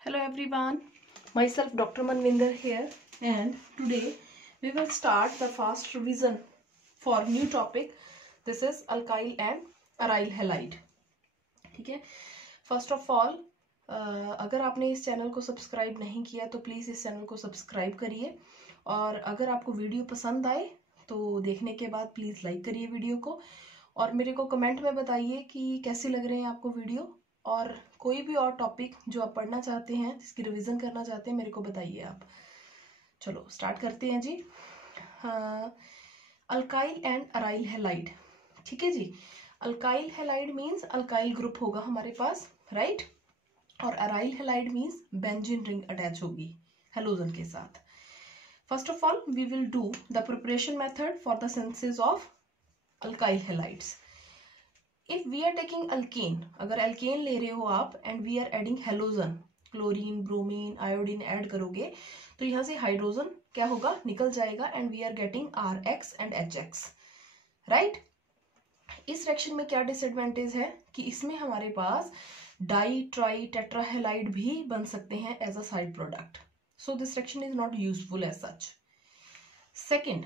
Hello everyone, myself Dr. Manvinder here, and today we will start the fast revision for new topic. This is alkyl and aryl halide. ठीक है, first of all अगर आपने इस channel को subscribe नहीं किया तो please इस चैनल को सब्सक्राइब करिए, और अगर आपको वीडियो पसंद आए तो देखने के बाद प्लीज़ लाइक करिए वीडियो को, और मेरे को कमेंट में बताइए कि कैसे लग रहे हैं आपको वीडियो, और कोई भी और टॉपिक जो आप पढ़ना चाहते हैं, जिसकी रिवीजन करना चाहते हैं, मेरे को बताइए आप। चलो स्टार्ट करते हैं जी। अल्काइल एंड अराइल हैलाइड, ठीक है जी। Alkyl halide means alkyl group होगा हमारे पास, राइट, और aryl halide means benzene ring attach होगी हेलोजन के साथ। First of all we will do the preparation method for the synthesis of alkyl halides. If we are taking alkane, अगर alkane ले रहे हो आप and we are adding halogen, chlorine, bromine, iodine add करोगे तो यहाँ से हाइड्रोजन क्या होगा, निकल जाएगा, and we are getting RX and HX, right. इस रिएक्शन में क्या डिसएडवांटेज है कि इसमें हमारे पास डाई ट्राई टेट्राहेलाइड भी बन सकते हैं as a side product, so this reaction is not useful as such. Second,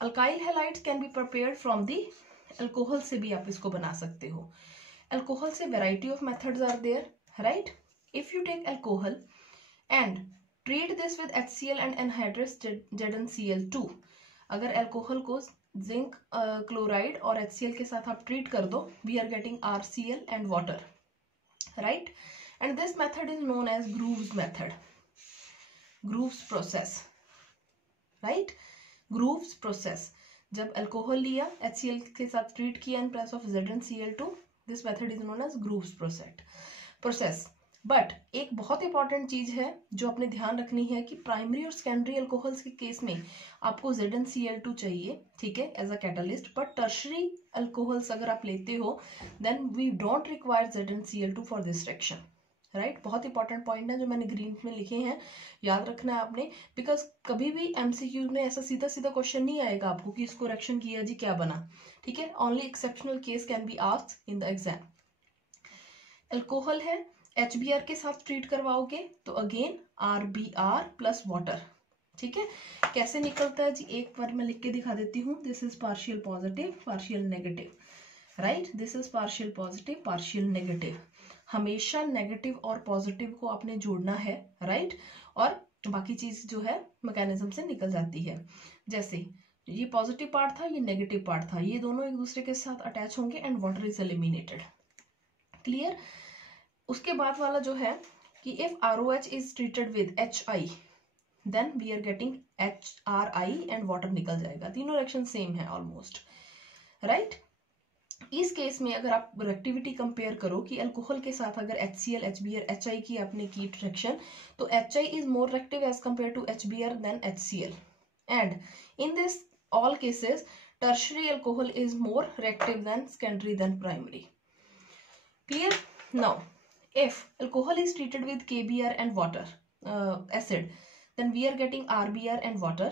alkyl halides can be prepared from the alcohol से भी आप इसको बना सकते हो। अल्कोहल से variety of methods are there, right. If you take alcohol and treat this with HCl and anhydrous ZnCl2, अगर alcohol को जिंक क्लोराइड और HCl के साथ आप ट्रीट कर दो, we are getting RCl and water, right, and this method is known as Groves method, Groves process, right, Groves process. जब alcohol लिया, HCl के साथ ट्रीट किया in presence of ZnCl2, this method is known as Groves process. But एक बहुत important चीज है जो आपने ध्यान रखनी है कि प्राइमरी और सेकेंडरी अल्कोहल्स के केस में आपको ZnCl2 चाहिए, ठीक है, as a catalyst, but tertiary alcohols अगर आप लेते हो then we don't require ZnCl2 for this reaction, right. बहुत इंपॉर्टेंट पॉइंट है जो मैंने ग्रीन में लिखे हैं, याद रखना है आपने, बिकॉज कभी भी MCQ में ऐसा सीधा सीधा क्वेश्चन नहीं आएगा आपको कि इसको रिएक्शन किया जी क्या बना, ठीक है। Only exceptional case can be asked in the exam. Alcohol है, HBr के साथ ट्रीट करवाओगे तो अगेन RBr प्लस वाटर, ठीक है। कैसे निकलता है जी, एक बार मैं लिख के दिखा देती हूँ। This is partial positive, partial negative, right, this is partial positive, partial negative. हमेशा नेगेटिव और पॉजिटिव को आपने जोड़ना है, राइट, और बाकी चीज जो है मैकेनिज्म से निकल जाती है। जैसे ये पॉजिटिव पार्ट था, ये नेगेटिव पार्ट था, ये दोनों एक दूसरे के साथ अटैच होंगे and water is eliminated, clear. उसके बाद वाला जो है कि if ROH is treated with HI then we are getting HRI and water निकल जाएगा। तीनों रिएक्शन सेम है ऑलमोस्ट, राइट। इस केस में अगर आप रिएक्टिविटी कंपेयर करो कि अल्कोहल के साथ अगर HCl, HBr, HI की आपने की रिएक्शन, तो HI is more reactive as compare to HBr than HCl, and in this all cases tertiary alcohol is more reactive than secondary than primary, clear. Now if alcohol is treated with KBr and water acid, then we are getting RBr and water,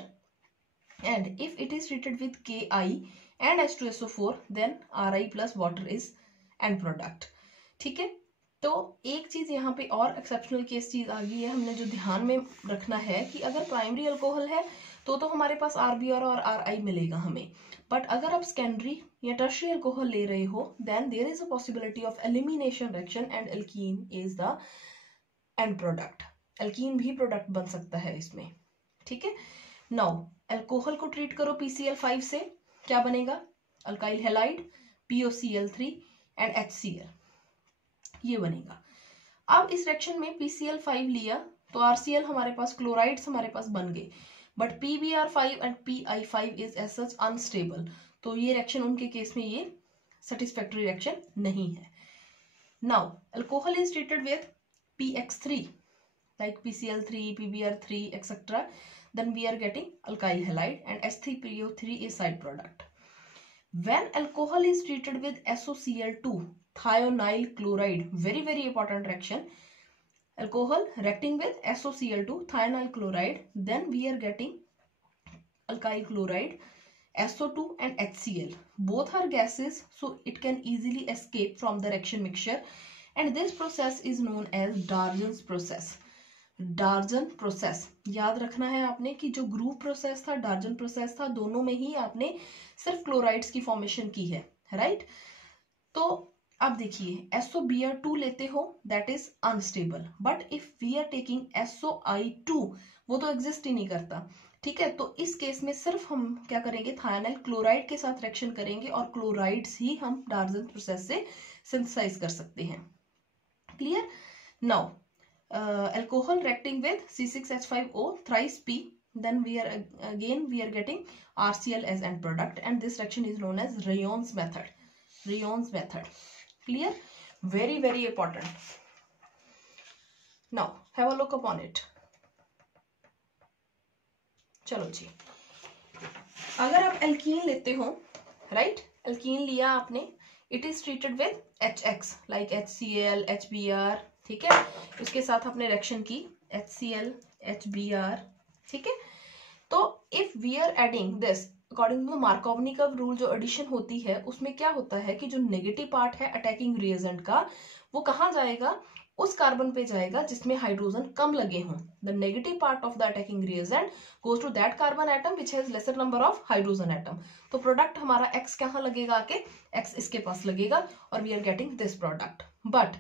and if it is treated with Ki and H2SO4 then Ri plus water is end product, ठीक है। तो एक चीज यहाँ पे और exceptional case चीज आ गई है, हमने जो ध्यान में रखना है कि अगर प्राइमरी अल्कोहल है तो हमारे पास RBr और RI मिलेगा हमें, बट अगर आप सेकेंडरी या टर्शरी अल्कोहल ले रहे हो then there is a possibility of elimination reaction and alkene is the end product. Alkene भी प्रोडक्ट बन सकता है इसमें, ठीक है। नाउ अल्कोहल को ट्रीट करो PCl5 से, क्या बनेगा, alkyl halide, POCl3 and HCl, ये बनेगा। अब इस रिएक्शन में PCl5 लिया तो RCl हमारे पास, क्लोराइड्स हमारे पास बन गए, but PBr5 and PI5 is as such unstable, तो ये रिएक्शन उनके केस में ये सेटिस्फैक्टरी रिएक्शन नहीं है। Now alcohol is treated with PX3 like PCl3, PBr3 etc, then we are getting alkyl halide and H3PO3 is side product. When alcohol is treated with SOCl2, thionyl chloride, very important reaction, alcohol reacting with SOCl2, thionyl chloride, then we are getting alkyl chloride SO2 and HCl. Both are gases, so it can easily escape from the reaction mixture, and this process is known as Darjan's process. डार्जन process याद रखना है आपने कि जो group process था, डार्जन process था, दोनों में ही आपने सिर्फ क्लोराइड्स की फॉर्मेशन की है, राइट। तो अब देखिए SOBr2 लेते हो, that is unstable, but if we are taking SOI2, वो तो एग्जिस्ट ही नहीं करता, ठीक है। तो इस केस में सिर्फ हम क्या करेंगे, थायनाइल क्लोराइड के साथ रिएक्शन करेंगे और क्लोराइड्स ही हम डार्जन प्रोसेस से सिंथेसाइज कर सकते हैं। Clear. Now alcohol reacting with C6H5O thrice P, then we are getting RCl as end product, and this reaction is known as Rayon's method. Rayon's method. Clear? Very very important. Now have a look upon it. चलो जी, अगर आप alkene लेते हो, right, alkene लिया आपने, it is treated with HX like HCl, HBr, ठीक है। उसके साथ आपने रिएक्शन की HCl, HBr, ठीक है। तो if we are adding this according to Markovnikov rule, जो एडिशन होती है उसमें क्या होता है कि जो नेगेटिव पार्ट है अटैकिंग रिएजेंट का, वो कहाँ जाएगा, उस कार्बन पे जाएगा जिसमें हाइड्रोजन कम लगे हों। The negative part of the attacking reagent goes to that carbon atom which has lesser number of hydrogen atom. तो प्रोडक्ट हमारा X कहाँ लगेगा, आके X इसके पास लगेगा, और we are getting this product. But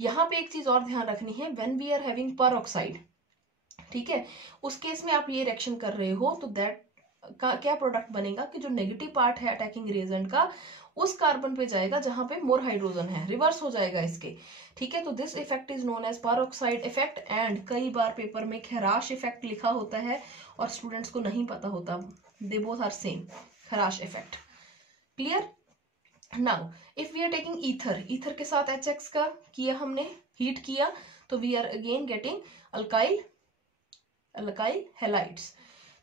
यहाँ पे एक चीज और ध्यान रखनी है, when we are having peroxide, ठीक है, उस केस में आप ये रिएक्शन कर रहे हो तो दैट का क्या प्रोडक्ट बनेगा कि जो नेगेटिव पार्ट है अटैकिंग रिएजेंट का, उस कार्बन पे जाएगा जहां पे मोर हाइड्रोजन है, रिवर्स हो जाएगा इसके, ठीक है। तो this effect is known as peroxide effect, and कई बार पेपर में खराश इफेक्ट लिखा होता है और स्टूडेंट्स को नहीं पता होता, they both are same, Kharasch effect. Clear. Now if we are taking ether, ether के साथ HX का किया हमने, हीट किया, तो we are again getting alkyl halides.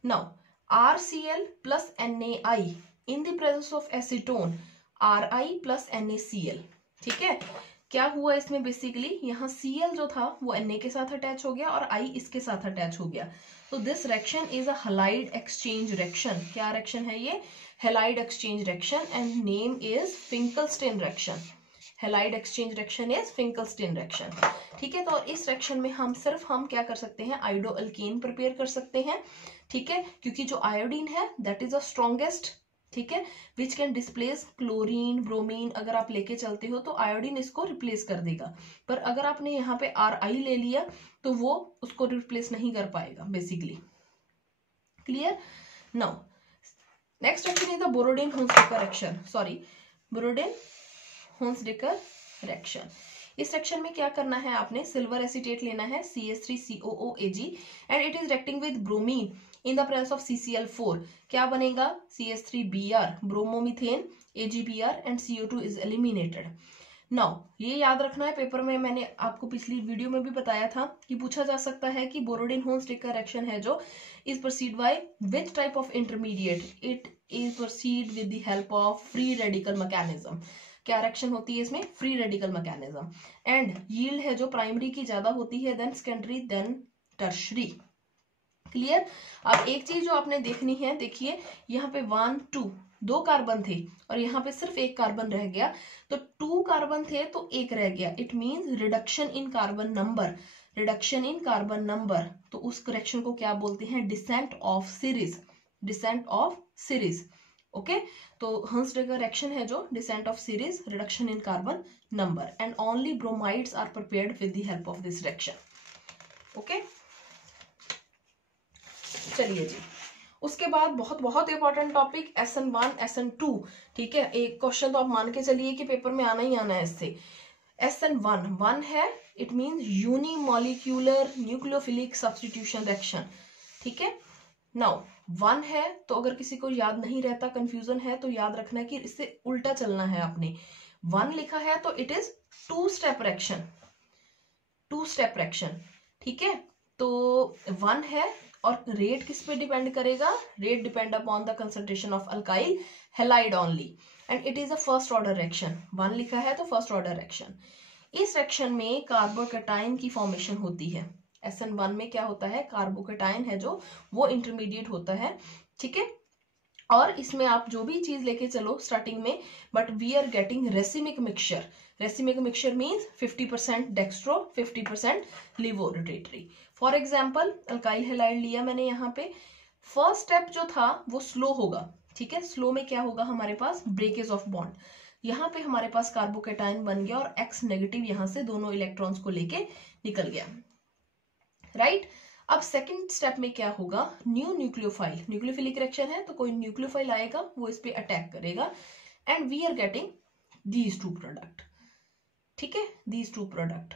Now RCl plus NaI in the presence of acetone, Ri plus NaCl, ठीक है। क्या हुआ इसमें, बेसिकली यहाँ Cl जो था वो Na के साथ अटैच हो गया और I इसके साथ अटैच हो गया। तो this reaction is a halide exchange reaction. क्या रिएक्शन है ये, halide exchange reaction, and name is Finkelstein reaction. Halide exchange reaction is Finkelstein reaction, ठीक है। तो इस रिएक्शन में हम क्या कर सकते हैं, आयोडो अल्केन प्रिपेयर कर सकते हैं, ठीक है, क्योंकि जो आयोडीन है दैट इज द स्ट्रॉन्गेस्ट, ठीक है, which can displace chlorine, bromine. अगर आप लेके चलते हो तो आयोडीन इसको रिप्लेस कर देगा, पर अगर आपने यहाँ पे Ri ले लिया तो वो उसको रिप्लेस नहीं कर पाएगा basically. Clear. Now next reaction is the Borodin Hunsdiecker reaction, sorry, Borodin Hunsdiecker reaction. इस रिएक्शन में क्या करना है, आपने सिल्वर एसीटेट लेना है CH3COOAg, and it is reacting with bromine in the presence of CCl4। क्या बनेगा, CH3Br, bromomethane, AgBr, and CO2 is eliminated. Now ये याद रखना है, पेपर में मैंने आपको पिछली वीडियो में भी बताया था कि पूछा जा सकता है कि बोरोडिन-हुंसडेकर रिएक्शन है जो is proceed by which type of intermediate, it is proceed with the help of free radical mechanism. क्या रिएक्शन होती है इसमें, free radical mechanism, and yield है जो प्राइमरी की ज्यादा होती है, than secondary, than tertiary. Clear. अब एक चीज जो आपने देखनी है, देखिए यहाँ पे 1 2 दो कार्बन थे और यहाँ पे सिर्फ एक कार्बन रह गया, तो 2 कार्बन थे तो एक रह गया, it means reduction in carbon number, reduction in carbon number. तो उस रिएक्शन को क्या बोलते हैं, descent of series, descent of series. Okay, तो हुंसडेकर रिएक्शन है जो descent of series, reduction in carbon number, and only bromides are prepared with the help of this reaction. Okay, चलिए जी, उसके बाद बहुत बहुत इंपॉर्टेंट टॉपिक SN1 SN2, ठीक है। एक क्वेश्चन तो आप मान के चलिए कि पेपर में आना ही आना है इससे। SN1 1 है, it means unimolecular nucleophilic substitution reaction, ठीक है। नाउ 1 है तो अगर किसी को याद नहीं रहता, कंफ्यूजन है, तो याद रखना कि इससे उल्टा चलना है आपने। 1 लिखा है तो it is 2 step reaction, 2 step reaction, ठीक है। तो 1 है और रेट किस पे डिपेंड करेगा, rate depend upon the concentration of alkyl halide only, and it is a first order reaction. 1 लिखा है तो फर्स्ट ऑर्डर रिएक्शन। इस रिएक्शन में कार्बोकैटायन की फॉर्मेशन होती है। SN1 में क्या होता है, कार्बोकैटायन है जो वो इंटरमीडिएट होता है, ठीक है। और इसमें आप जो भी चीज लेके चलो स्टार्टिंग में, but we are getting racemic mixture. Racemic mixture means 50% dextro 50% laevorotatory. For example alkyl halide लिया मैंने यहाँ पे. फर्स्ट स्टेप जो था वो स्लो होगा. ठीक है, स्लो में क्या होगा हमारे पास ब्रेकेज ऑफ बॉन्ड. यहाँ पे हमारे पास कार्बोकेटाइन बन गया और X नेगेटिव यहाँ से दोनों इलेक्ट्रॉन्स को लेके निकल गया. राइट. अब सेकंड स्टेप में क्या होगा, न्यू न्यूक्लियोफाइल. न्यूक्लियोफिलिक रिएक्शन है तो कोई न्यूक्लियोफाइल आएगा, वो इस पे अटैक करेगा and we are getting these two product. ठीक है, दीज टू प्रोडक्ट.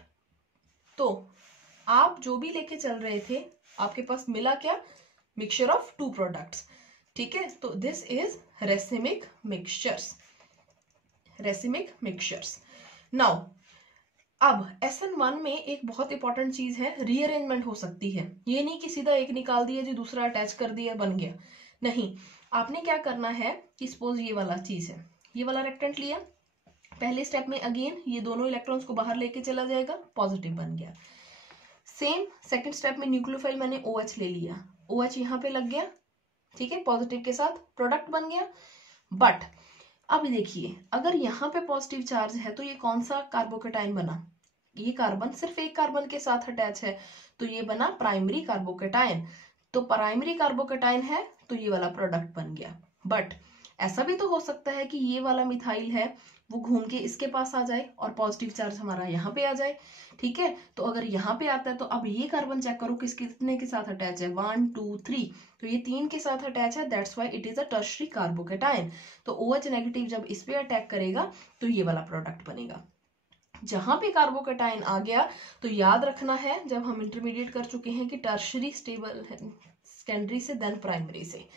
तो आप जो भी लेके चल रहे थे आपके पास मिला क्या, मिक्सचर ऑफ टू प्रोडक्ट्स. ठीक है, तो this is racemic mixtures. Racemic mixtures. Now अब SN1 में एक बहुत इंपॉर्टेंट चीज है, रीअरेंजमेंट हो सकती है. ये नहीं कि सीधा एक निकाल दिया जी दूसरा अटैच कर दिया बन गया. नहीं, आपने क्या करना है कि सपोज ये वाला चीज है, ये वाला रेक्टेंट लिया, पहले स्टेप में अगेन ये दोनों इलेक्ट्रॉन्स को बाहर लेके चला जाएगा, पॉजिटिव बन गया. सेम सेकंड स्टेप में न्यूक्लियोफाइल मैंने OH ले लिया, OH यहाँ पे लग गया. ठीक है, पॉजिटिव के साथ प्रोडक्ट बन गया. बट अब देखिए अगर यहाँ पे पॉजिटिव चार्ज है तो ये कौन सा कार्बोकेटाइन बना, ये कार्बन सिर्फ एक कार्बन के साथ अटैच है तो ये बना प्राइमरी कार्बोकेटाइन. तो प्राइमरी कार्बोकेटाइन है तो ये वाला प्रोडक्ट बन गया. बट ऐसा भी तो हो सकता है कि ये वाला मिथाइल है वो घूम के इसके पास आ जाए और पॉजिटिव चार्ज हमारा यहाँ पे आ जाए. ठीक है, तो अगर यहाँ पे आता है तो अब ये कार्बन चेक करो कितने के साथ अटैच है, 1 2 3, तो ये 3 के साथ अटैच है. That's why it is a tertiary carbocation. तो OH नेगेटिव जब इस पे अटैक करेगा तो ये वाला प्रोडक्ट बनेगा. जहां पे कार्बोकेटाइन आ गया तो याद रखना है, जब हम इंटरमीडिएट कर चुके हैं कि टर्शरी स्टेबल है सेकेंडरी से देन प्राइमरी से.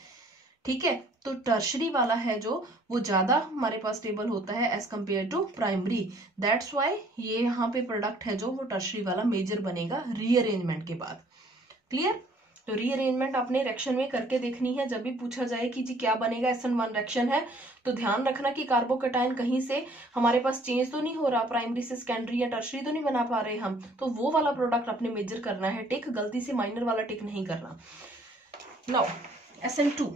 ठीक है, तो टर्शरी वाला है जो वो ज्यादा हमारे पास स्टेबल होता है as compare to primary. That's why ये यहाँ पे प्रोडक्ट है जो वो टर्शरी वाला मेजर बनेगा रीअरेंजमेंट के बाद. क्लियर. तो रीअरेंजमेंट आपने रिएक्शन में करके देखनी है. जब भी पूछा जाए कि जी क्या बनेगा, SN1 रिएक्शन है, तो ध्यान रखना कि कार्बोकेटाइन कहीं से हमारे पास चेंज तो नहीं हो रहा, प्राइमरी से सेकेंडरी या टर्शरी तो नहीं बना पा रहे हम, तो वो वाला प्रोडक्ट अपने मेजर करना है. टिक गलती से माइनर वाला टिक नहीं करना. नाउ SN2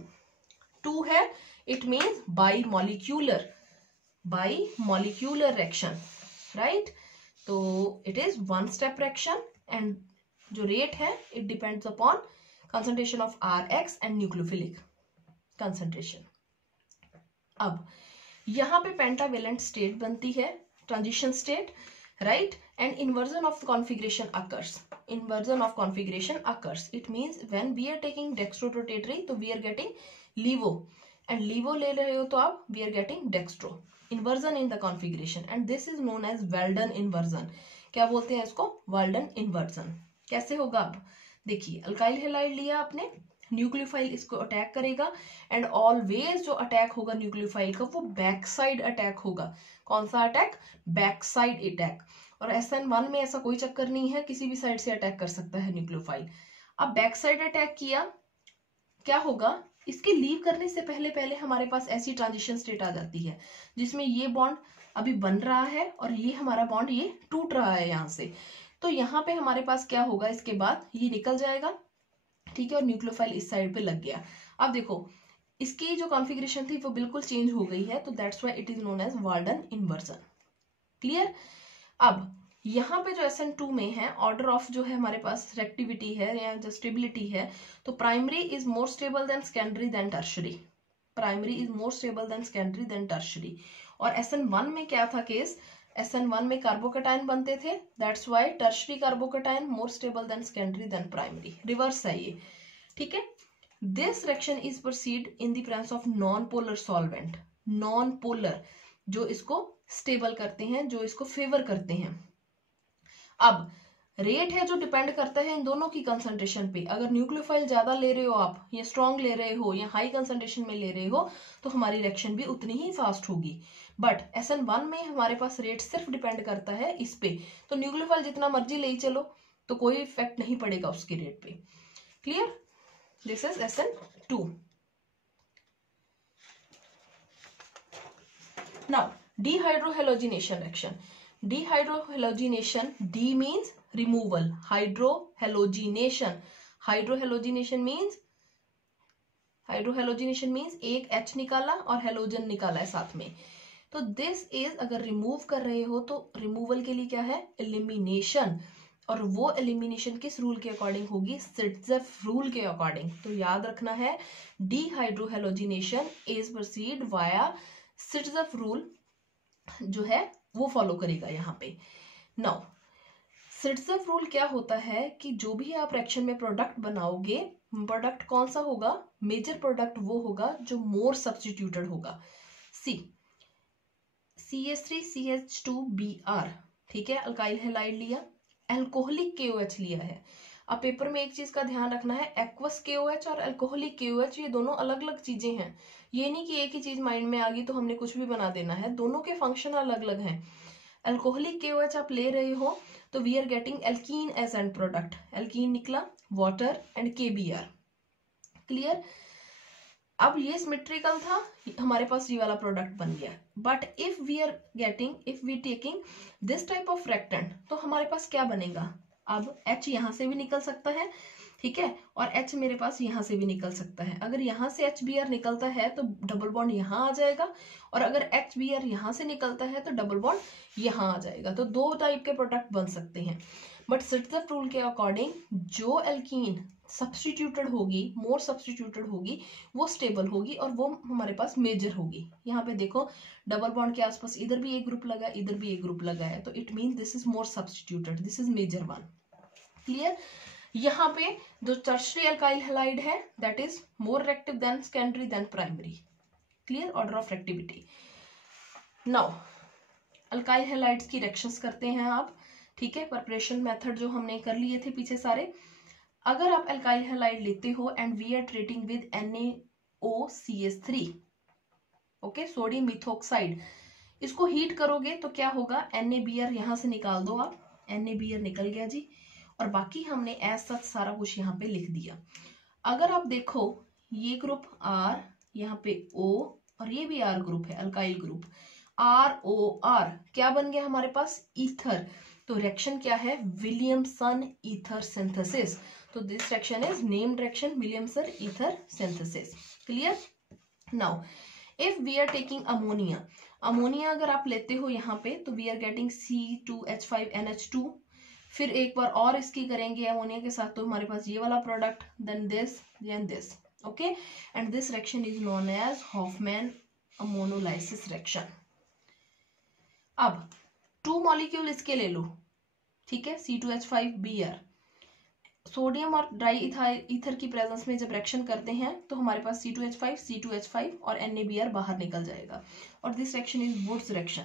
2 है, it means bimolecular reaction. Right. तो it is one step reaction and जो रेट है it depends upon concentration of Rx and nucleophilic concentration. अब यहाँ पे पेंटावेलेंट स्टेट बनती है, transition state. Right. And inversion of configuration occurs. It means when we are taking dextrorotatory तो we are getting levo and levo ले रहे हो तो आप we are getting dextro. Inversion in the configuration and this is known as Walden inversion. क्या बोलते हैं इसको, Walden inversion. कैसे होगा, अब देखिए अल्काइल हेलाइड लिया आपने, न्यूक्लियोफाइल इसको अटैक करेगा एंड ऑलवेज जो अटैक होगा न्यूक्लियोफाइल का वो बैक साइड अटैक होगा. कौन सा अटैक, बैक साइड अटैक. और SN1 में ऐसा कोई चक्कर नहीं है, किसी भी साइड से अटैक कर सकता है न्यूक्लियोफाइल. अब बैक साइड अटैक किया, क्या होगा, इसके लीव करने से पहले पहले हमारे पास ऐसी ट्रांजिशन स्टेट आ जाती है जिसमें ये बॉन्ड अभी बन रहा है और ये हमारा बॉन्ड ये टूट रहा है यहाँ से. तो यहाँ पे हमारे पास क्या होगा, इसके बाद ये निकल जाएगा. ठीक है, और न्यूक्लियोफाइल इस साइड पे लग गया. अब देखो इसकी जो कॉन्फ़िगरेशन थी वो बिल्कुल चेंज हो गई है, तो that's why it is known as Walden inversion. Clear. अब यहाँ पे जो SN2 में है, ऑर्डर ऑफ जो है हमारे पास रेक्टिविटी है या जो स्टेबिलिटी है, तो primary is more stable than secondary than tertiary. Primary is more stable than secondary than tertiary. और SN1 में क्या था केस, SN1 में कार्बोकेटाइन बनते थे, that's why tertiary carbocation more stable than secondary than primary. Reverse है ये. ठीक है. This reaction is proceed in the presence of non polar solvent. Non polar जो इसको स्टेबल करते हैं, जो इसको फेवर करते हैं. अब रेट है जो डिपेंड करता है इन दोनों की कंसंट्रेशन पे. अगर न्यूक्लियोफाइल ज्यादा ले रहे हो आप, या स्ट्रॉन्ग ले रहे हो, या हाई कंसंट्रेशन में ले रहे हो, तो हमारी रिएक्शन भी उतनी ही फास्ट होगी. बट SN1 में हमारे पास रेट सिर्फ डिपेंड करता है इस पे, तो न्यूक्लियोफाइल जितना मर्जी ले चलो तो कोई इफेक्ट नहीं पड़ेगा उसके रेट पे. Clear. This is SN2. Now dehydrohalogenation reaction. Dehydrohalogenation, D means removal, hydrohalogenation means hydrohalogenation means एक H निकाला और हेलोजन निकाला है साथ में। तो दिस इज, अगर रिमूव कर रहे हो तो रिमूवल के लिए क्या है, एलिमिनेशन, और वो एलिमिनेशन किस रूल के अकॉर्डिंग होगी, सिट्जेफ रूल के अकॉर्डिंग। तो याद रखना है dehydrohalogenation is proceed via Saytzeff rule जो है वो फॉलो करेगा यहाँ पे। नाउ सिट्जेफ रूल क्या होता है कि जो भी आप रिएक्शन में प्रोडक्ट बनाओगे, प्रोडक्ट कौन सा होगा, मेजर प्रोडक्ट वो होगा जो मोर सब्स्टिट्यूटेड होगा। CH3CH2Br, ठीक है, अल्काइल हैलाइड लिया, अल्कोहलिक KOH लिया है। अब पेपर में एक चीज का ध्यान रखना है, एक्वस KOH और अल्कोहलिक KOH ये दोनों अलग अलग चीजें हैं। ये नहीं कि एक ही चीज माइंड में आ गई तो हमने कुछ भी बना देना है, दोनों के फंक्शन अलग अलग हैं। अल्कोहलिक KOH आप ले रहे हो तो we are getting alkene as end product, alkene निकला, वाटर एंड KBr, क्लियर। अब ये सिमेट्रिकल था, हमारे पास ये वाला प्रोडक्ट बन गया। But if we are getting, if we taking this type of reactant, तो हमारे पास क्या बनेगा, अब H यहां से भी निकल सकता है, ठीक है, और H मेरे पास यहां से भी निकल सकता है। अगर यहां से HBr निकलता है तो डबल बॉन्ड यहां आ जाएगा, और अगर HBr यहां से निकलता है तो डबल बॉन्ड यहां आ जाएगा। तो दो टाइप के प्रोडक्ट बन सकते हैं। बट सिट्जेफ रूल के अकॉर्डिंग जो एल्कीन सब्स्टिट्यूटेड होगी, मोर सब्स्टिट्यूटेड होगी, वो स्टेबल होगी और वो हमारे पास मेजर होगी। यहाँ पे देखो डबल बॉन्ड के आसपास इधर भी एक ग्रुप लगा, इधर भी एक ग्रुप लगा है, तो it mean this is more substituted, this is major one, clear. यहाँ पे जो टर्शियरी अल्काइल हैलाइड है that is more reactive than secondary than primary, clear, order of reactivity. Now alkyl halides की रिएक्शंस करते हैं आप, ठीक है, प्रिपरेशन मेथड जो हमने कर लिए थे पीछे सारे। अगर आप अल्काइल हैलाइड लेते हो and we are treating with NaOCH3, okay, sodium methoxide, इसको हीट करोगे तो क्या होगा, NaBr यहां से निकाल दो आप, NaBr निकल गया जी, और बाकी हमने एज सच सारा कुछ यहाँ पे लिख दिया। अगर आप देखो ये ग्रुप R, यहाँ पे O, और ये भी R ग्रुप है, अल्काइल ग्रुप, ROR, क्या बन गया हमारे पास, ईथर। तो रिएक्शन क्या है, विलियमसन ईथर सिंथेसिस। तो this reaction is named reaction Williamson ether synthesis, clear. Now if we are taking ammonia, ammonia अगर आप लेते हो यहाँ पे तो वी आर गेटिंग C2H5NH2, फिर एक बार और इसकी करेंगे अमोनिया के साथ, तो हमारे पास ये वाला product, then this and this, okay, and this reaction is known as Hoffmann ammonolysis reaction. अब 2 मॉलिक्यूल इसके ले लो, ठीक है, C2H5Br, सोडियम और ड्राई ईथर की प्रेजेंस में जब रिएक्शन करते हैं तो हमारे पास C2H5 और NaBr बाहर निकल जाएगा, और this reaction is Wurtz reaction.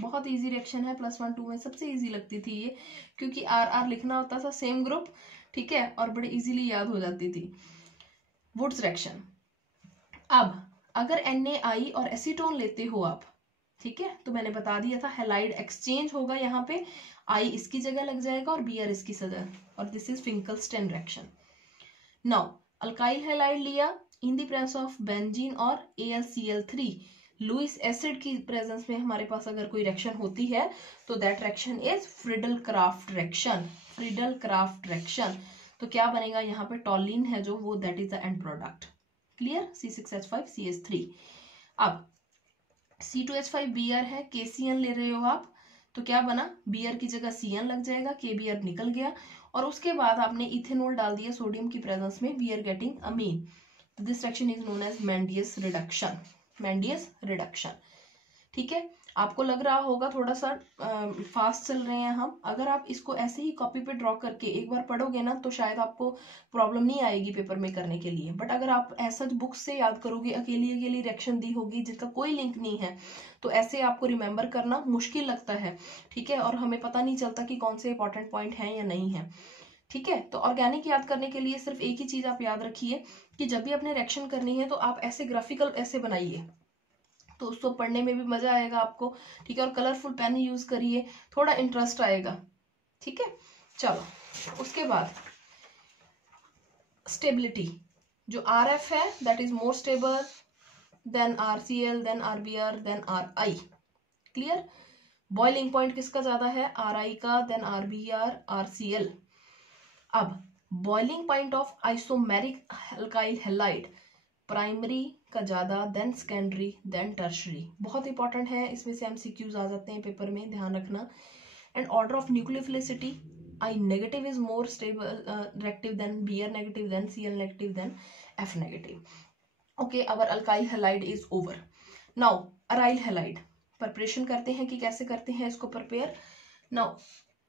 बहुत इजी रिएक्शन है, +1 2 में सबसे इजी लगती थी ये, क्योंकि RR लिखना होता था, सेम ग्रुप, ठीक है, और बड़े इजीली याद हो जाती थी, वुड्स रिएक्शन। अब अगर NaI और एसीटोन लेते हो आप, ठीक है, तो मैंने बता दिया था हैलाइड एक्सचेंज होगा, यहाँ पे I इसकी जगह लग जाएगा और Br इसकी जगह, और this is Finkelstein reaction. Now alkyl halide लिया in the presence of benzene और AlCl3, लुइस एसिड की प्रेजेंस में हमारे पास अगर कोई रिएक्शन होती है तो that reaction is Friedel craft reaction, Friedel craft reaction. तो क्या बनेगा यहाँ पे, टॉलिन है जो, वो that is the end product, clear, C6H5CH3। अब C2H5Br है, KCN ले रहे हो आप, तो क्या बना, Br की जगह Cn लग जाएगा, KBr निकल गया, और उसके बाद आपने इथेनॉल डाल दिया सोडियम की प्रेजेंस में, we are getting amine. This reaction is known as Mendius reduction, Mendius reduction, ठीक है। आपको लग रहा होगा थोड़ा सा फास्ट चल रहे हैं हम, अगर आप इसको ऐसे ही कॉपी पे ड्रॉ करके एक बार पढ़ोगे ना तो शायद आपको प्रॉब्लम नहीं आएगी पेपर में करने के लिए। बट अगर आप ऐसा बुक से याद करोगे, अकेली अकेली रिएक्शन दी होगी जिसका कोई लिंक नहीं है, तो ऐसे आपको रिमेम्बर करना मुश्किल लगता है, ठीक है, और हमें पता नहीं चलता कि कौन से इंपॉर्टेंट पॉइंट हैं या नहीं है, ठीक है। तो ऑर्गेनिक याद करने के लिए सिर्फ एक ही चीज आप याद रखिए कि जब भी आपने रिएक्शन करनी है तो आप ऐसे ग्राफिकल ऐसे बनाइए, तो उसको पढ़ने में भी मजा आएगा आपको, ठीक है, और कलरफुल पेन यूज करिए, थोड़ा इंटरेस्ट आएगा, ठीक है। चलो उसके बाद स्टेबिलिटी, जो RF है that is more stable than RCl than RBr than RI, clear. Boiling point किसका ज्यादा है, RI का, देन RBr RCl। अब boiling point of isomeric alkyl halide, primary का ज्यादा, देन सेकेंडरी, देन टर्शरी। बहुत इंपॉर्टेंट है, इसमें से एमसीक्यूज आ जाते हैं पेपर में, ध्यान रखना। And order of nucleophilicity, I negative is more stable reactive than Br negative, then Cl negative, then F negative. Okay, our alkyl halide is over. Now aryl halide preparation करते हैं कि कैसे करते हैं इसको prepare. Now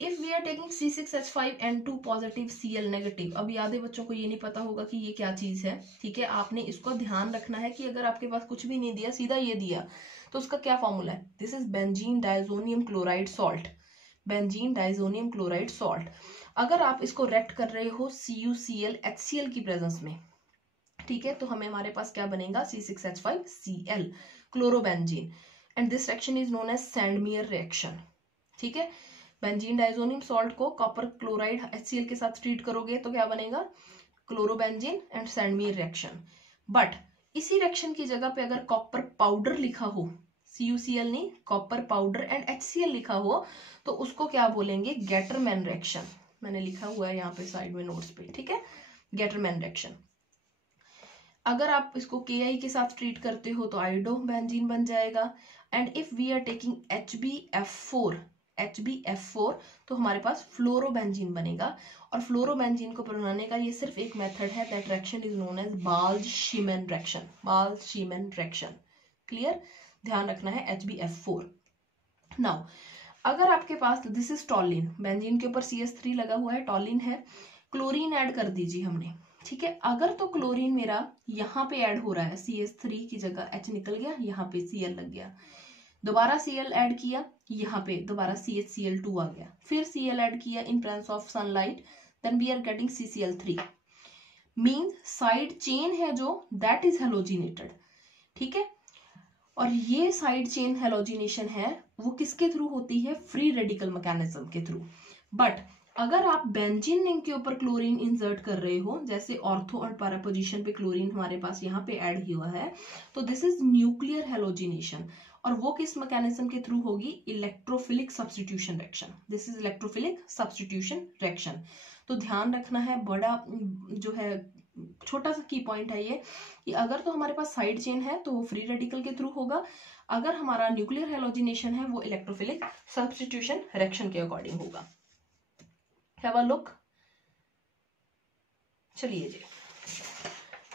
if we are taking C6H5N2 positive Cl negative, अब याद है बच्चों को ये नहीं पता होगा कि ये क्या चीज है, ठीक है। आपने इसको ध्यान रखना है कि अगर आपके पास कुछ भी नहीं दिया, सीधा ये दिया, तो उसका क्या फॉर्मूला है? This is benzene diazonium chloride salt, benzene diazonium chloride salt. अगर आप इसको रेक्ट कर रहे हो CuCl HCl की प्रेजेंस में, ठीक है, तो हमारे पास क्या बनेगा? C6H5Cl chlorobenzene, and this reaction is known as Sandmeyer reaction, ठीक है। बेंजीन डाइजोनियम सॉल्ट को कॉपर क्लोराइड HCl के साथ ट्रीट करोगे तो क्या बनेगा? Chlorobenzene and Sandmeyer reaction. But इसी रिएक्शन की जगह पे अगर कॉपर पाउडर लिखा हो, CuCl नहीं, कॉपर पाउडर एंड HCl लिखा हो, तो उसको क्या बोलेंगे? Gattermann reaction. मैंने लिखा हुआ है यहाँ पे साइड में नोट्स पे, ठीक है, गेटरमैन रिएक्शन। अगर आप इसको Ki के साथ ट्रीट करते हो तो आयोडोबेंजीन बन जाएगा। And if we are taking HbF4 तो हमारे पास फ्लोरोबेंजीन बनेगा। और फ्लोरोबेंजीन को बनाने का ये सिर्फ एक मेथड है, that reaction is known as Balz Schiemann reaction, Balz Schiemann reaction. Clear? ध्यान रखना है HbF4। नाउ अगर आपके पास, दिस इज टॉलिन, बेंजीन के ऊपर CH3 लगा हुआ है, टॉलिन है, क्लोरीन ऐड कर दीजिए हमने, ठीक है। अगर तो क्लोरीन मेरा यहाँ पे ऐड हो रहा है, CH3 की जगह H निकल गया, यहाँ पे Cl लग गया, दोबारा Cl ऐड किया, यहाँ पे दोबारा CHCl2 आ गया, फिर Cl ऐड किया in presence of sunlight, then we are getting CCl3। Mean side chain है जो, दैट इज हेलोजिनेटेड, ठीक है। और ये साइड चेन हेलोजिनेशन है वो किसके थ्रू होती है? फ्री रेडिकल मैकेनिज्म के थ्रू। बट अगर आप बेंजीन रिंग के ऊपर क्लोरीन इंसर्ट कर रहे हो, जैसे ऑर्थो और पैरा पोजीशन पे क्लोरीन हमारे पास यहाँ पे ऐड हुआ है, तो दिस इज न्यूक्लियर हेलोजिनेशन। और वो किस मैकेनिज्म के थ्रू होगी? Electrophilic substitution reaction. This is electrophilic substitution reaction. तो ध्यान रखना है, बड़ा जो है छोटा सा की पॉइंट है ये, कि अगर तो हमारे पास साइड चेन है तो वो फ्री रेडिकल के थ्रू होगा, अगर हमारा न्यूक्लियर हेलोजिनेशन है वो इलेक्ट्रोफिलिक सब्स्टिट्यूशन रिएक्शन के अकॉर्डिंग होगा। Have a look. चलिए जी,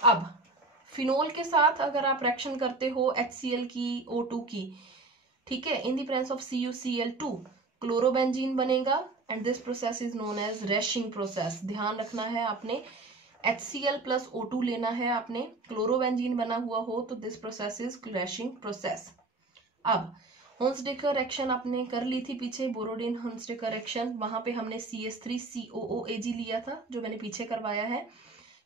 अब फिनोल के साथ अगर आप रिएक्शन करते हो HCl की, O2 की, ठीक है, in the presence of CuCl2, chlorobenzene बनेगा, and this process is known as Raschig process. ध्यान रखना है, आपने HCl प्लस O2 लेना है, आपने क्लोरोबेंजीन बना हुआ हो तो दिस प्रोसेस इज रैशिंग प्रोसेस। अब हुंसडेकर रिएक्शन आपने कर ली थी पीछे, बोरोडिन हुंसडेकर रिएक्शन, वहां पे हमने CH3COOAg लिया था, जो मैंने पीछे करवाया है।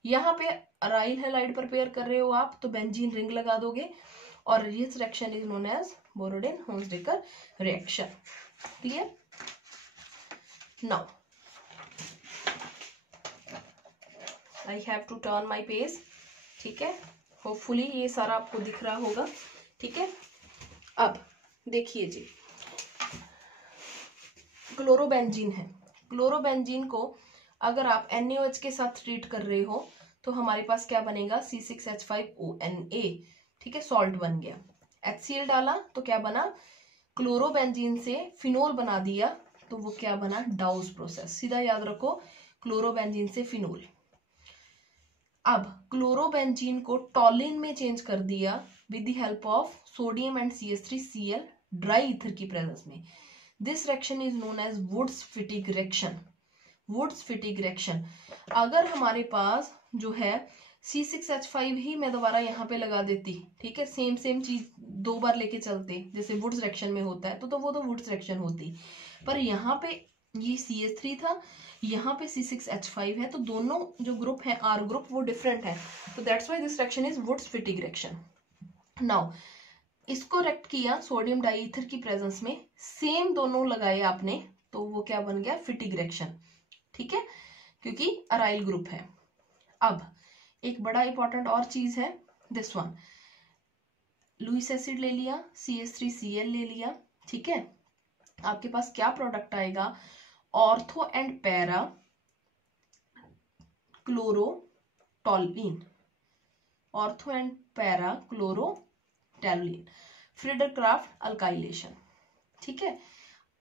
यहाँ पे अराइल हैलाइड प्रिपेयर कर रहे हो आप, तो बेंजीन रिंग लगा दोगे, और this reaction is known as Borodin Hunsdiecker reaction. Clear? Now I have to turn my page, ठीक है, होपफुली ये सारा आपको दिख रहा होगा, ठीक है। अब देखिए जी, क्लोरोबेंजीन है, क्लोरोबेंजीन को अगर आप NaOH के साथ ट्रीट कर रहे हो तो हमारे पास क्या बनेगा? C6H5ONa, ठीक है, सॉल्ट बन गया। HCl डाला तो क्या बना? क्लोरोबेंजीन से फिनोल बना दिया, तो वो क्या बना? डाउस प्रोसेस। सीधा याद रखो, क्लोरोबेंजीन से फिनोल। अब क्लोरोबेंजीन को टॉलिन में चेंज कर दिया with the help of sodium and CH3Cl dry ether की प्रेजेंस में। This reaction is known as Wurtz Fittig reaction. Wurtz Fittig reaction. अगर हमारे पास जो है C6H5 ही मैं दोबारा यहाँ पे लगा देती, ठीक है, सेम चीज दो बार लेके चलते जैसे वुड्स रिएक्शन में होता है, तो वो तो वुड्स रिएक्शन होती, पर यहाँ पे ये CH3 था, यहाँ पे C6H5 है, तो दोनों जो ग्रुप है R ग्रुप वो डिफरेंट है, तो that's why this reaction is Wurtz Fittig reaction. Now इसको रेक्ट किया सोडियम डाईईथर की प्रेजेंस में, सेम दोनों लगाए आपने, तो वो क्या बन गया? फिटिग रिएक्शन, ठीक है, क्योंकि अराइल ग्रुप है। अब एक बड़ा इंपॉर्टेंट और चीज है, दिस वन, लुइस एसिड ले लिया, CH3Cl ले लिया, ठीक है, आपके पास क्या प्रोडक्ट आएगा? Ortho and para chlorotoluene, ortho and para chlorotoluene, Friedel Crafts alkylation. ठीक है,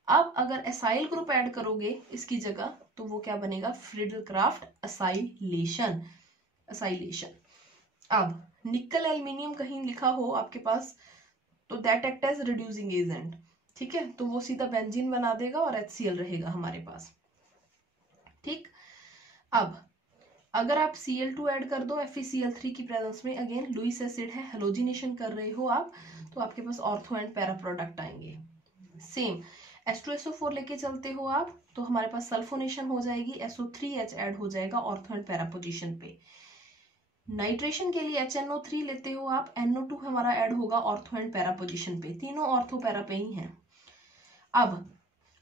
अब अगर एसाइल ग्रुप ऐड करोगे इसकी जगह तो वो क्या बनेगा, फ्रिडरक्राफ्ट असाइलेशन। अब निकल एल्यूमिनियम कहीं लिखा हो आपके पास तो that act as reducing agent. ठीक है, तो वो सीधा बेंजीन बना देगा और HCl रहेगा हमारे पास। ठीक, अब अगर आप Cl2 ऐड कर दो FeCl3 की प्रेजेंस में, अगेन लुईस एसिड है, हेलोजिनेशन कर रहे हो आप, तो आपके पास ऑर्थो एंड पैरा प्रोडक्ट आएंगे। सेम H2SO4 लेके चलते हो आप तो हमारे पास सल्फोनेशन हो जाएगी, SO3H ऐड हो जाएगा ऑर्थो एंड पैरा पोजीशन पे। नाइट्रेशन के लिए HNO3 लेते हो आप, NO2 हमारा ऐड होगा ऑर्थो एंड पैरा पोजीशन पे, तीनों ऑर्थो पैरा पे ही हैं। अब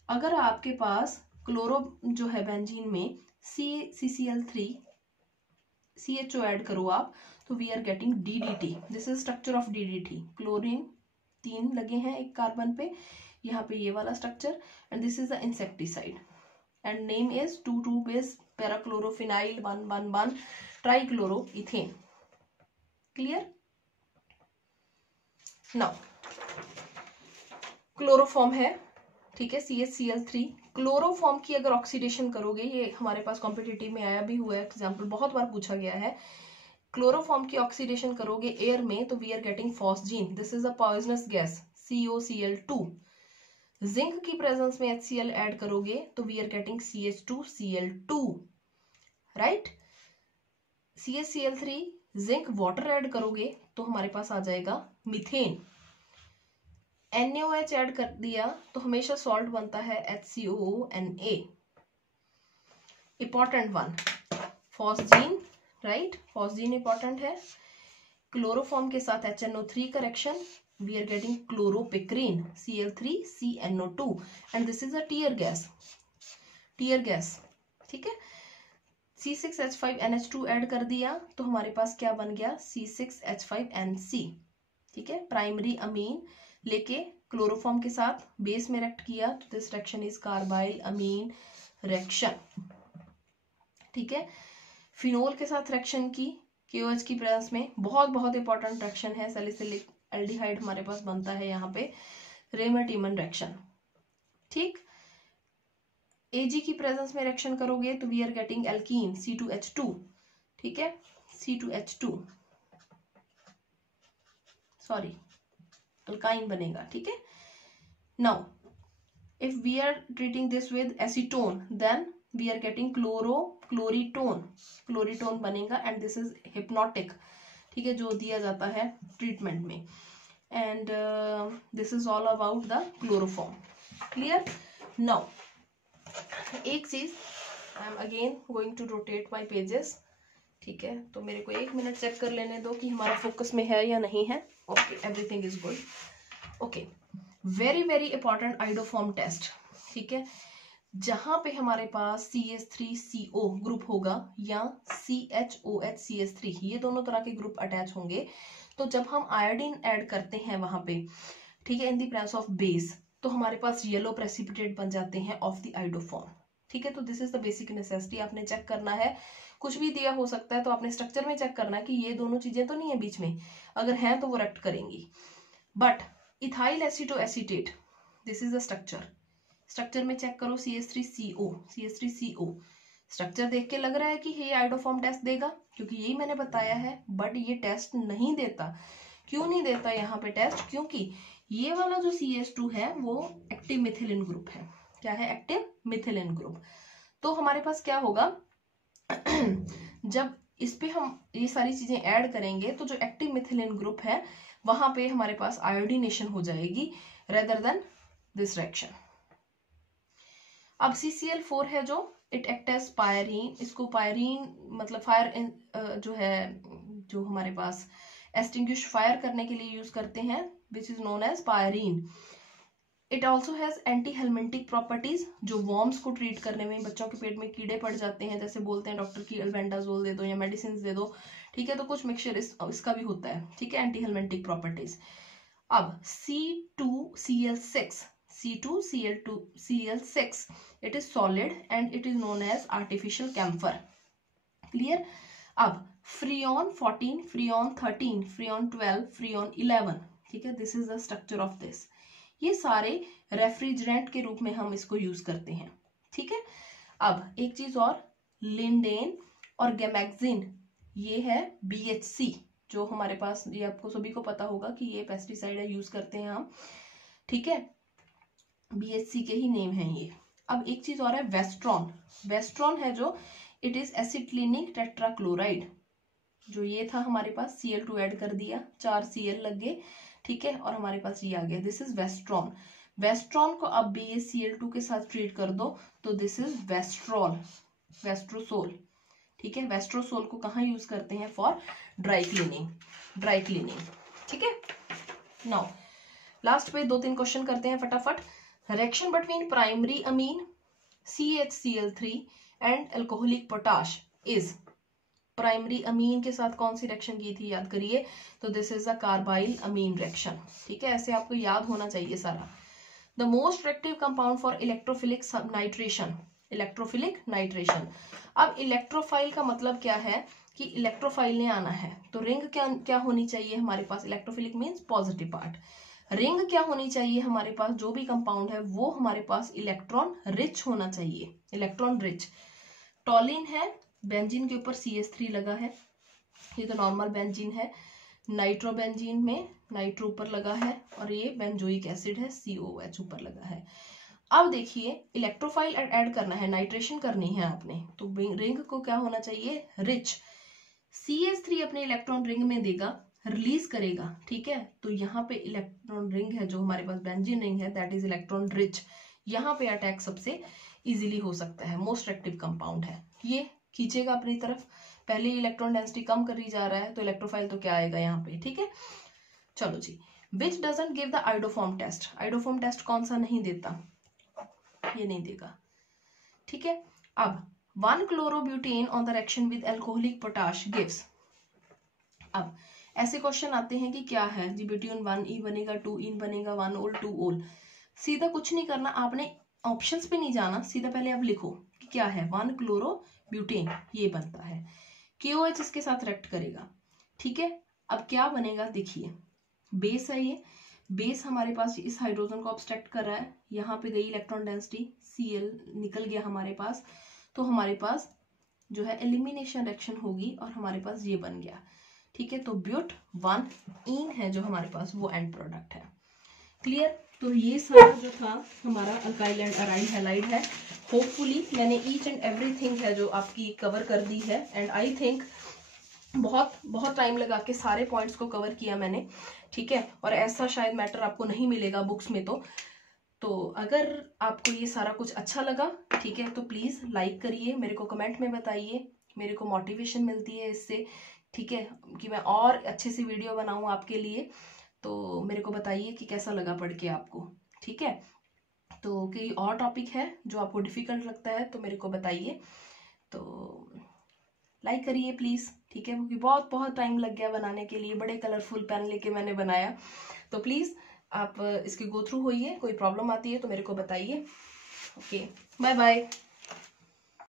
अगर आपके पास क्लोरो जो है बेंजीन में CCl3 CHO ऐड करो आप तो we are getting DDT। This is structure of DDT। Chlorine 3 लगे हैं एक कार्बन पे, यहाँ पे ये वाला structure, and this is the insecticide and name is 2,2 bis parachlorophenyl 1,1,1 trichloroethane. Clear? Now chloroform है, ठीक है, CHCl3। क्लोरोफॉर्म की अगर ऑक्सीडेशन करोगे, ये हमारे पास कॉम्पिटिटिव में आया भी हुआ है एग्जाम्पल, बहुत बार पूछा गया है। क्लोरोफॉर्म की ऑक्सीडेशन करोगे एयर में तो we are getting phosgene, this is a poisonous gas, COCl2। Zinc की प्रेजेंस में HCl ऐड करोगे तो we are getting CH2Cl2, right. CHCl3 zinc water add करोगे तो हमारे पास आ जाएगा मीथेन। NaOH ऐड कर दिया तो हमेशा सॉल्ट बनता है HCOONA। Important one phosgene, right, phosgene important है। क्लोरोफॉर्म के साथ HNO3 करेक्शन, we are getting chloropicrin Cl3CNO2 and this is a tear gas. ठीक है, C6H5NH2 ऐड कर दिया तो हमारे पास क्या बन गया, C6H5NC। ठीक है, प्राइमरी अमीन लेके क्लोरोफॉर्म के साथ बेस में रिएक्ट किया तो this reaction is carbylamine reaction. ठीक है, फिनोल के साथ रिएक्शन की KOH की प्रेजेंस में, बहुत इंपॉर्टेंट रिएक्शन है, सैलिसिलिक एल्डिहाइड हमारे पास बनता है यहाँ पे, रेमर-टीमन रिएक्शन। ठीक, Ag की प्रेजेंस में रिएक्शन करोगे तो we are getting alkene C2H2। ठीक है, C2H2 सॉरी अल्काइन बनेगा। ठीक है, now if we are treating this with acetone then we are getting chloretone बनेगा एंड दिस इज हिप्नोटिक। ठीक है, जो दिया जाता है ट्रीटमेंट में, and this is all about the chloroform. Clear? Now एक चीज, I am again going to rotate my pages. ठीक है, तो मेरे को 1 मिनट चेक कर लेने दो कि हमारा फोकस में है या नहीं है। Okay, everything is good. Okay, very important iodoform test. ठीक है, जहां पे हमारे पास CH3CO ग्रुप होगा या CHOHCH3, ये दोनों तरह के ग्रुप अटैच होंगे, तो जब हम आयोडीन ऐड करते हैं वहां पे, ठीक है, in the presence of base, तो हमारे पास येलो प्रेसिपिटेट बन जाते हैं ऑफ द आइडोफॉर्म। ठीक है, तो this is the basic necessity. आपने चेक करना है, कुछ भी दिया हो सकता है, तो आपने स्ट्रक्चर में चेक करना है कि ये दोनों चीजें तो नहीं है बीच में, अगर है तो वो रिएक्ट करेंगी। But ethyl acetoacetate, this is the structure में चेक करो, CH3CO स्ट्रक्चर देख के लग रहा है कि ये आइडोफॉर्म टेस्ट देगा, क्योंकि यही मैंने बताया है, बट ये टेस्ट नहीं देता। क्यों नहीं देता यहाँ पे टेस्ट? क्योंकि ये वाला जो CH2 है वो एक्टिव मिथिलिन ग्रुप है। क्या है? Active methylene group. तो हमारे पास क्या होगा जब इस पे हम ये सारी चीजें ऐड करेंगे तो जो एक्टिव मिथिलिन ग्रुप है वहां पे हमारे पास आयोडीनेशन हो जाएगी रेदर देन दिस रिएक्शन। अब CCl4 है जो इट एक्ट एज पायरीन, इसको पायरीन मतलब फायर जो है, जो हमारे पास एक्सटिंग्विश फायर करने के लिए यूज करते हैं, which is known as pyrene. It also has anthelmintic properties, जो वॉर्म्स को ट्रीट करने में, बच्चों के पेट में कीड़े पड़ जाते हैं, जैसे बोलते हैं डॉक्टर की अल्बेंडाजोल दे दो या मेडिसिन दे दो, ठीक है, तो कुछ मिक्सचर इसका भी होता है, ठीक है, एंटी हेलमिंटिक प्रॉपर्टीज। अब C2Cl6 it is solid and it is known as artificial camphor. Clear? अब फ्रीऑन 14, फ्रीऑन 13, फ्रीऑन 12, फ्रीऑन 11, ठीक है, this is the structure of this. ये सारे रेफ्रिजरेंट के रूप में हम इसको यूज करते हैं, ठीक है। अब एक चीज और, लिंडेन और गैमेक्सिन, ये है BHC, जो हमारे पास, ये आपको सभी को पता होगा कि ये पेस्टिसाइड है, यूज करते हैं हम, ठीक है, BHC के ही नेम है ये। अब एक चीज और है वेस्ट्रॉन, वेस्ट्रॉन है जो इट इज एसिटिलीनिक टेट्राक्लोराइड, जो ये था हमारे पास, Cl2 ऐड कर दिया, 4 Cl लग गए, ठीक है, और हमारे पास ये आ गया, दिस इज वेस्ट्रॉन। वेस्ट्रॉन को अब BaCl2 के साथ ट्रीट कर दो तो दिस इज वेस्ट्रॉल, वेस्ट्रोसोल, ठीक है। वेस्ट्रोसोल को कहाँ यूज करते हैं? For dry cleaning, dry cleaning, ठीक है। नाउ लास्ट पे 2-3 क्वेश्चन करते हैं फटाफट। Reaction between primary amine CHCl3 and alcoholic potash is, primary amine के साथ कौन सी रिएक्शन की थी, याद करिए, तो this is the carbylamine reaction, ठीक है, ऐसे आपको याद होना चाहिए सारा। The most reactive compound for electrophilic nitration, electrophilic nitration. अब इलेक्ट्रोफाइल का मतलब क्या है कि इलेक्ट्रोफाइल ने आना है, तो रिंग क्या होनी चाहिए हमारे पास, electrophilic means positive part, ring क्या होनी चाहिए हमारे पास, जो भी कंपाउंड है वो हमारे पास इलेक्ट्रॉन रिच होना चाहिए, इलेक्ट्रॉन रिच। टॉलिन है, बेंजीन के ऊपर CH3 लगा है, ये तो नॉर्मल बेंजीन है। नाइट्रोबेंजीन में नाइट्रो ऊपर लगा है, और ये बेंजोइक एसिड है, COH ऊपर लगा है। अब देखिए इलेक्ट्रोफाइल ऐड करना है, नाइट्रेशन करनी है आपने, तो रिंग को क्या होना चाहिए, रिच। CH3 अपने इलेक्ट्रॉन रिंग में देगा, रिलीज करेगा, ठीक है, तो यहाँ पे इलेक्ट्रॉन रिंग है जो हमारे पास बेंजीन रिंग है, दैट इज इलेक्ट्रॉन रिच, यहाँ पे अटैक सबसे इजीली हो सकता है, मोस्ट एक्टिव कंपाउंड है। ये खींचेगा अपनी तरफ, पहले इलेक्ट्रॉन डेंसिटी कम करी जा रहा है, तो इलेक्ट्रोफाइल तो क्या आएगा यहाँ पे, ठीक है। चलो जी, which doesn't give the iodoform test, iodoform test कौन सा नहीं देता, ये नहीं देगा, ठीक है। अब 1-chlorobutane on the reaction with alcoholic potash gives, अब ऐसे क्वेश्चन आते हैं कि क्या है जी, ब्यूटेन 1E बनेगा, 2ene बनेगा, 1-ol 2-ol, सीधा कुछ नहीं करना आपने, ऑप्शंस पे नहीं जाना, सीधा पहले आप लिखो कि क्या है, 1-chlorobutane ये बनता है, KOH इसके साथ रिएक्ट करेगा, ठीक है। अब क्या बनेगा देखिए, बेस है ये, बेस हमारे पास इस हाइड्रोजन को ऑब्स्ट्रैक्ट कर रहा है, यहाँ पे गई इलेक्ट्रॉन डेंसिटी, Cl निकल गया हमारे पास, तो हमारे पास जो है एलिमिनेशन रिएक्शन होगी और हमारे पास ये बन गया, ठीक है। तो ब्यूट 1-ene है जो हमारे पास, वो एंड प्रोडक्ट है, क्लियर। तो ये सारा जो था हमारा अल्काइल एंड अराइल हैलाइड है, होपफुली मैंने ईच एंड एवरीथिंग है जो आपकी कवर कर दी है, एंड आई थिंक बहुत बहुत टाइम लगा के सारे पॉइंट्स को कवर किया मैंने, ठीक है, और ऐसा शायद मैटर आपको नहीं मिलेगा बुक्स में। तो अगर आपको ये सारा कुछ अच्छा लगा, ठीक है, तो प्लीज लाइक करिए, मेरे को कमेंट में बताइए, मेरे को मोटिवेशन मिलती है इससे, ठीक है, कि मैं और अच्छे से वीडियो बनाऊं आपके लिए। तो मेरे को बताइए कि कैसा लगा पढ़ के आपको, ठीक है। तो कोई और टॉपिक है जो आपको डिफिकल्ट लगता है तो मेरे को बताइए, तो लाइक करिए प्लीज, ठीक है, क्योंकि बहुत बहुत टाइम लग गया बनाने के लिए, बड़े कलरफुल पेन लेके मैंने बनाया, तो प्लीज आप इसके गो थ्रू होइए, कोई प्रॉब्लम आती है तो मेरे को बताइए। Okay, bye bye.